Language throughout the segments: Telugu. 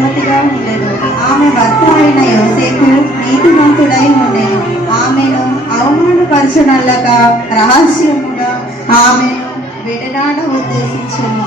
గుణవతిగా ఉండెను. ఆమె భర్త అయిన యోసేపు నీతిమంతుడై ఉండెను. ఆమెను అవమానపరచనల్లగా రహస్యముగా ఆమెను విడనాడ ఉద్దేశించెను.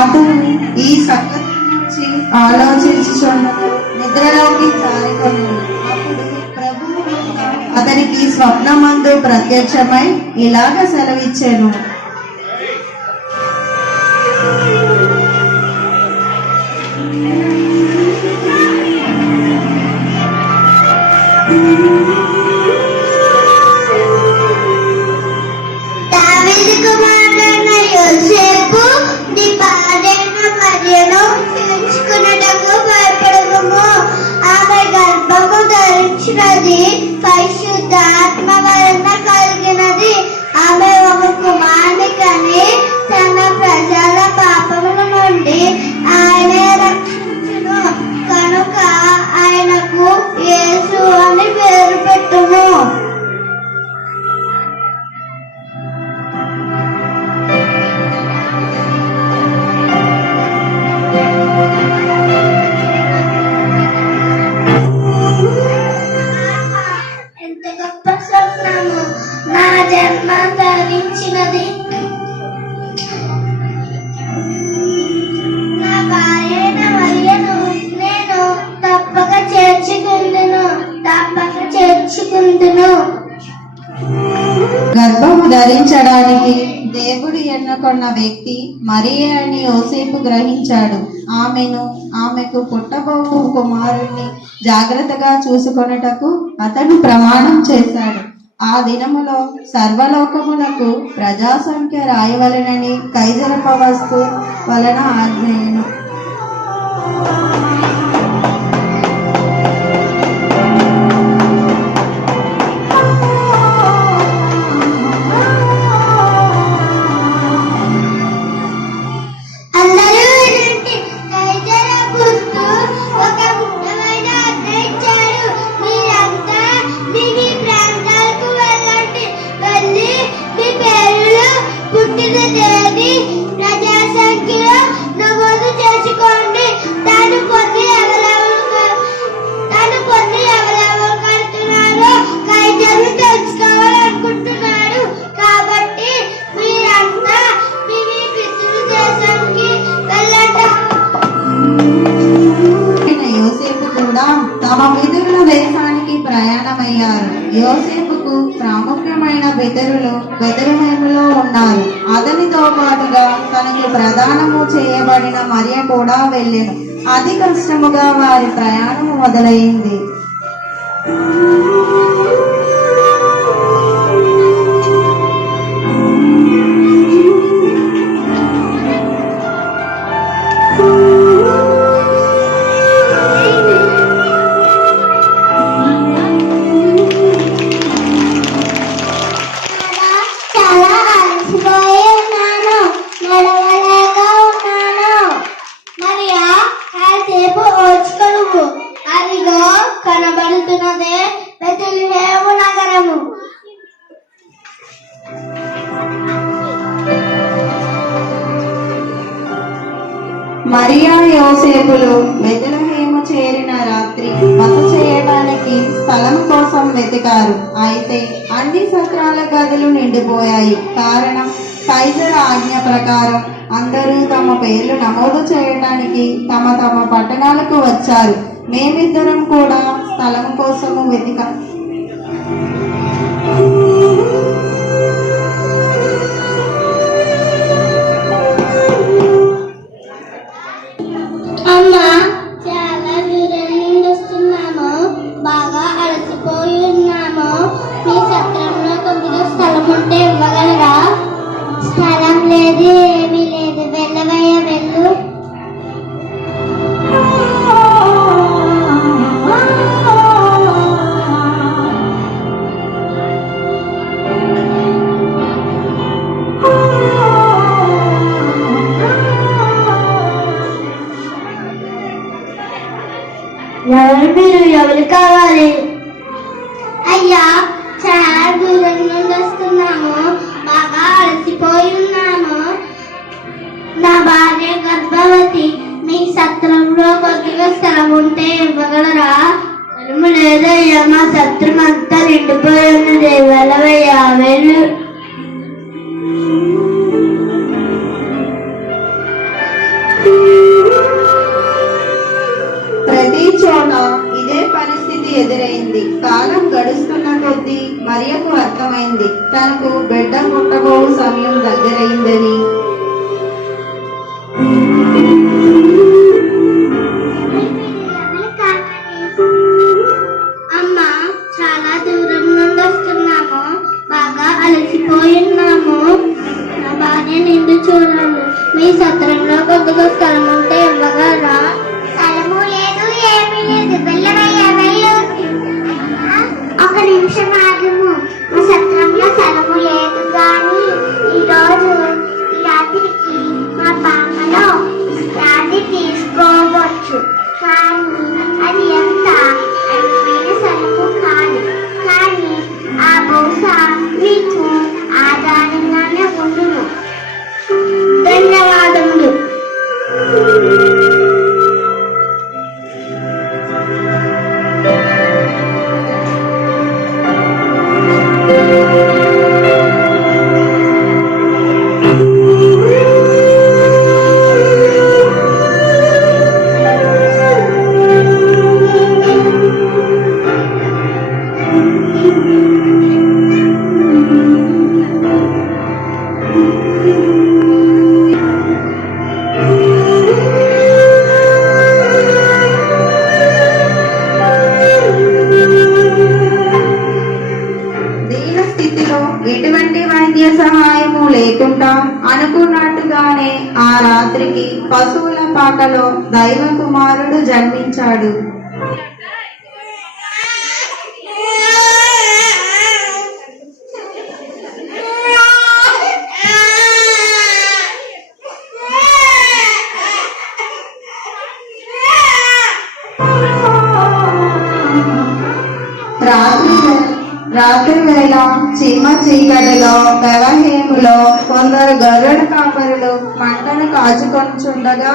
అతను ఈ సంగతి గురించి ఆలోచించుచుండగా నిద్రలోకి జారికొనెను. అప్పుడు ప్రభువు అతనికి స్వప్నమందు ప్రత్యక్షమై ఇలాగ సెలవిచ్చెను. పరిశుద్ధాత్మ వలన కలిగినది. ఆమె ఒక కుమారుని కని తన ప్రజల పాపముల నుండి ఆయన రక్షించును కనుక ఆయనకు యేసు అని పేరు పెట్టును. నా జన్మ ధరించినది. నా భార్యైన మరియను నేను తప్పక చేర్చుకుందును. గర్భము ధరించడానికి దేవుడు ఎన్నుకొన్న వ్యక్తి మరియే అని యోసేపు గ్రహించాడు. ఆమెకు పుట్టబోవు కుమారుణ్ణి జాగ్రత్తగా చూసుకొనుటకు అతడు ప్రమాణం చేశాడు. ఆ దినములో సర్వలోకమునకు ప్రజాసంఖ్య రాయవలెనని కైజరప వస్తు వలన ఆజ్ఞను. ప్రజాసంఖ్యలో నమోదు చేసుకోండి. తాను పొంది ఎవరెవరు కడుతున్నారో కైజరు తెలుసుకోవాలనుకుంటున్నాడు. కాబట్టి మీరంతా మీ పితృ దేశానికి వెళ్ళండి. యోసేపు కూడా తమ పితరుల దేశానికి ప్రయాణమయ్యారు. యోసేపుకు ప్రాముఖ్యమైన పితరులు బెత్లెహేములో ఉన్నారు. అతనితో పాటుగా తనకు ప్రదానము చేయబడిన మరియ కూడా వెళ్ళెను. అతి కష్టముగా వారి ప్రయాణము మొదలైంది. కనబడుతున్నదే బెత్లెహేము నగరము. మరియా యోసేపులు బెత్లెహేము చేరిన రాత్రి బస చేయడానికి స్థలం కోసం వెతికారు. అయితే అన్ని సత్రాల గదులు నిండిపోయాయి. కారణం కైజర్ ఆజ్ఞ ప్రకారం అందరూ తమ పేర్లు నమోదు చేయడానికి తమ తమ పట్టణాలకు వచ్చారు. మేమిద్దరం కూడా స్థలం కోసము వెతికాం. అమ్మా, చాలా దూరం నుండి వస్తున్నాము. బాగా అలసిపోయి ఉన్నాము. మీ సత్రంలో కొద్దిగా స్థలం లేదు ఏమీ లేదు వెళ్ళవయ్య వెళ్ళు. ఎవరు మీరు? ఎవరు కావాలి? అయ్యా, చాలా దూరం నుండి వస్తున్నాము. బాగా అలసిపోయి ఉన్నాము. నా భార్య గర్భవతి. మీ సత్రంలో కొద్దిగా స్థలం ఉంటే ఇవ్వగలరా? స్థలము లేదయ్యా, మా సత్రం అంతా నిండిపోయి ఉన్నది. వెళ్ళవయ్యా వెళ్ళు. ప్రతి చోట ఇదే పరిస్థితి ఎదురైంది. కాలం గడుస్తున్న కొద్దీ మరియకు అర్థమైంది తనకు బిడ్డ పుట్టబో సమయం దగ్గరైందని. అమ్మా, చాలా దూరం నుండి వస్తున్నాము. బాగా అలసిపోయిన్నాము. నా భార్య నిండు చూడాలి. మీ సత్రంలో కొద్దిగా స్థలం ఉంటే ఇవ్వగలరా? స్థలము లేదు ఏమీ లేదు వెళ్ళవయ్యా వెళ్ళు. ఒక నిమిషం ఆగము. మా సత్రంలో స్థలము లేదు కానీ ఈరోజు ఈ రాత్రికి మా పాపలో విశ్రాంతి తీసుకోవచ్చు. కానీ అది ఎంత అనువైన స్థలము కాదు. కానీ ఆ బహుశా మీకు ఆధారంగానే ఉండును. ధన్యవాదములు. దీన స్థితిలో ఎటువంటి వైద్య సహాయము లేకుండా అనుకున్నట్టుగానే ఆ రాత్రికి పశువుల పాకలో దైవ కుమారుడు జన్మించాడు. రాత్రి వేళ చీమ చీకటిలో బెవహేములో కొందరు గరుడ కాపరులు మంటను కాచుకొనుచుండగా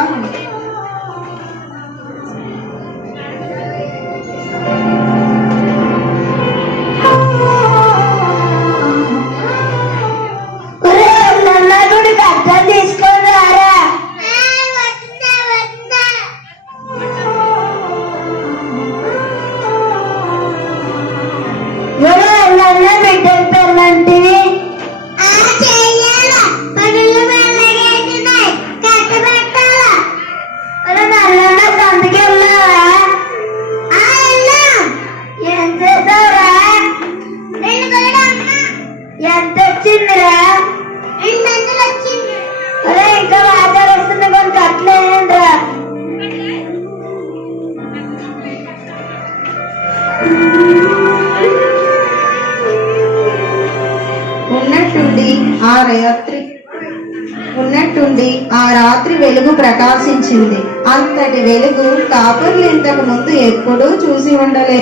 ఎంత వచ్చిందిరా? 200 వచ్చింది. అరే ఇంకా వాటర్ వస్తుంది కొంచెం అట్లేంద్రా. ఉన్నట్టుండి ఆ రాత్రి వెలుగు ప్రకాశించింది. అంతటి వెలుగు కాపర్లు ఇంతకు ముందు ఎప్పుడూ చూసి ఉండలే.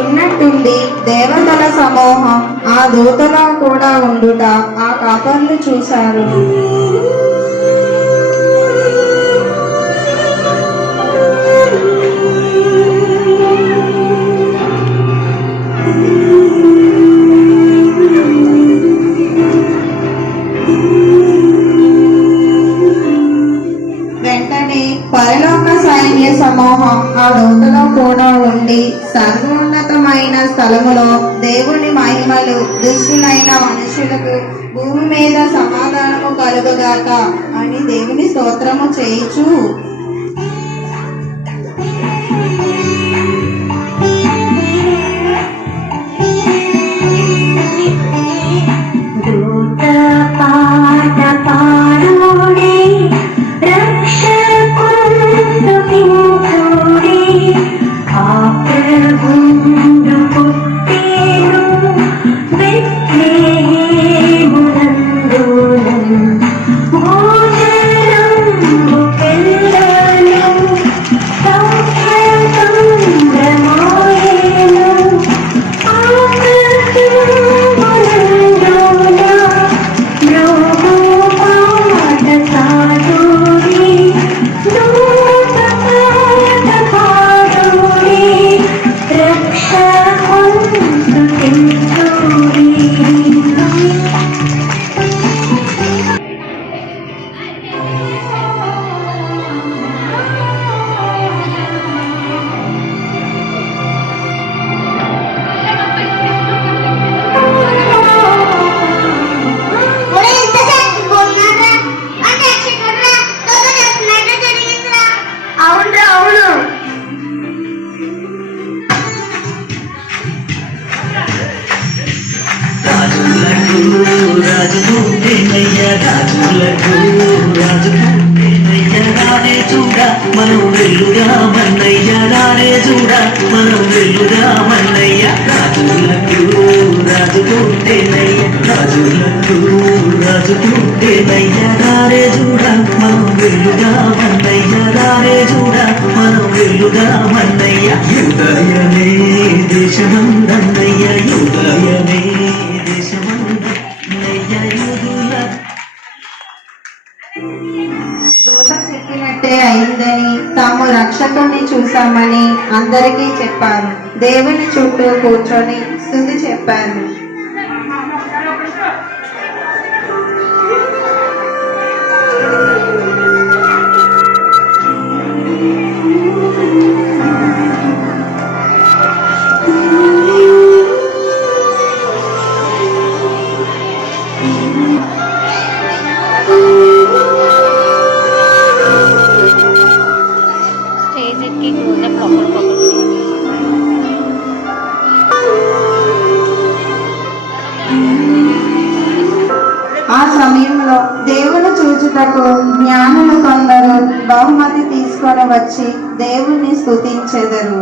ఉన్నట్టుండి దేవతల సమూహం ఆ దూతలో కూడా ఉండుట ఆ కాపర్లు చూశారు. సమూహం ఆ దూతలో కూడా ఉండి సర్వోన్నతమైన స్థలములో దేవుని మహిమలు దుష్టులైన మనుషులకు భూమి మీద సమాధానము కలుగుగాక అని దేవుని స్తోత్రము చేయుచు దూత పాట పాడుడే రక్షకుండు కించుడే ఆ ప్రభుండు పుట్టేను బెత్లెహేమునందును భోజనంబు కెల్లను సౌఖ్యసంద్రమాయేను అవును అవును రాజులకు రాజు పుట్టేనయ్య రాజులకు రాజు పుట్టేనయ్య రానే చూడ మనం వెలుగామన్నయ్య రానే చూడ మనం వెలుగామన్నయ్య రాజులకు రాజు పుట్టేనయ్య రాజులకు రాజు పుట్టేనయ్య రానే చూడ మనం వెలుగామన్నయ్య రానే చూడ మనం వెలుగామన్నయ్య యుదయమే దేశమందన్నయ్య యుదయమే దూత చెప్పినట్టే అయిందని తాము రక్షకుణ్ణి చూశామని అందరికీ చెప్పారు. దేవుని చుట్టూ కూర్చొని స్తుతి చెప్పారు. స్టేజ్ ఎక్కి క్లోజప్ లోపల ఆ సమయంలో దేవుని చూచుటకు జ్ఞానులు కొందరు బహుమతి తీసుకొని వచ్చి దేవుణ్ణి స్తుతించెదరు.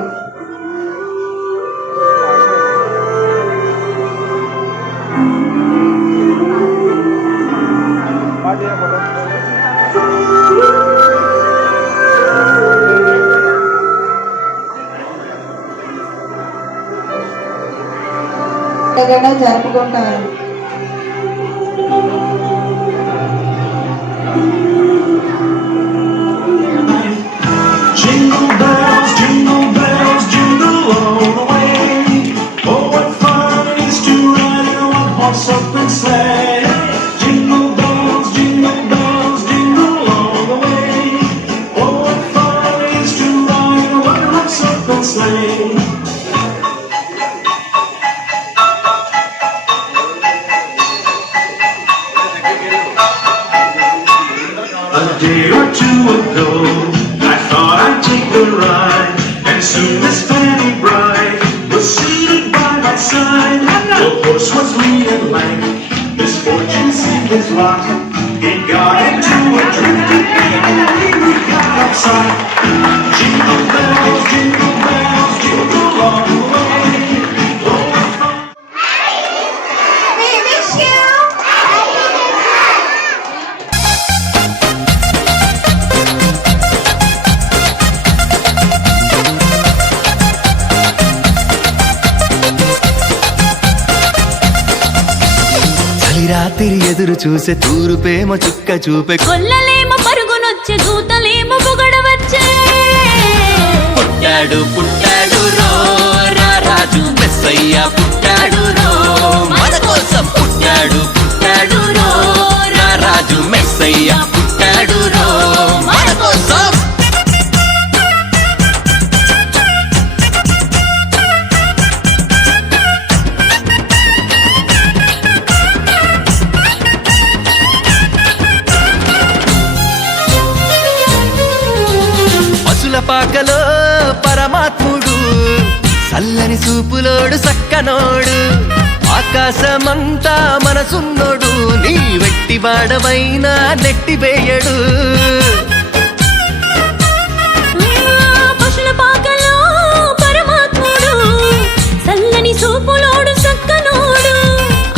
జరుపుకుంటారు. Jingle bells, jingle all the way. Oh, what fun it is to ride in a one-horse open sleigh. Jingle bells, jingle all the way. Oh, what fun it is to ride in a one-horse open sleigh. A day or two ago, I thought I'd take a ride, and soon Miss Fanny Bright was seated by my side. The horse was lean and lank, misfortune seemed his lot. He got into a drifted bank, and we got upside. Jingle bells, jingle all the way. Oh, what fun. We miss you. రాత్రి ఎదురు చూసే తూరుపేమ చుక్క చూపే కొల్లలేమో పరుగునొచ్చే దూతలేమో పొగడవచ్చే పుట్టాడు పుట్టాడు రో రా రాజు మెస్సయ్య పుట్టాడు రో మన కోసం పుట్టాడు పుట్టాడు రో రా రాజు మెస్సయ్య పుట్టాడు రో మన కోసం పాకలో పరమాత్ముడు చల్లని సూపులోడు సక్కనోడు ఆకాశమంతా మనసున్నోడు నీ వెట్టి వాడవైనా నెట్టివేయడు పశుల పాకలో పరమాత్ముడు చల్లని సూపులోడు సక్కనోడు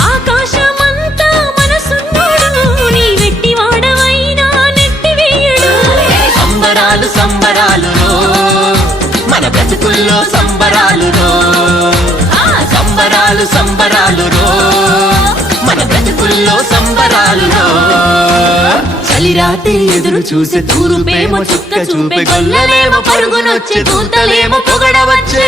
ఆకాశమంతా మనసున్నోడు నీ వెట్టి వాడవైనా నెట్టివేయడు సంబరాలు సంబరాలు మన బ్రతుకుల్లో సంబరాలు సంబరాలు సంబరాలు మన బ్రతుకుల్లో సంబరాలు చలిరాత్రి ఎదురు చూసే తూరుపేమో చుక్క చూపే గొల్లలేమో పరుగునొచ్చే దూతలేమో పొగడవచ్చే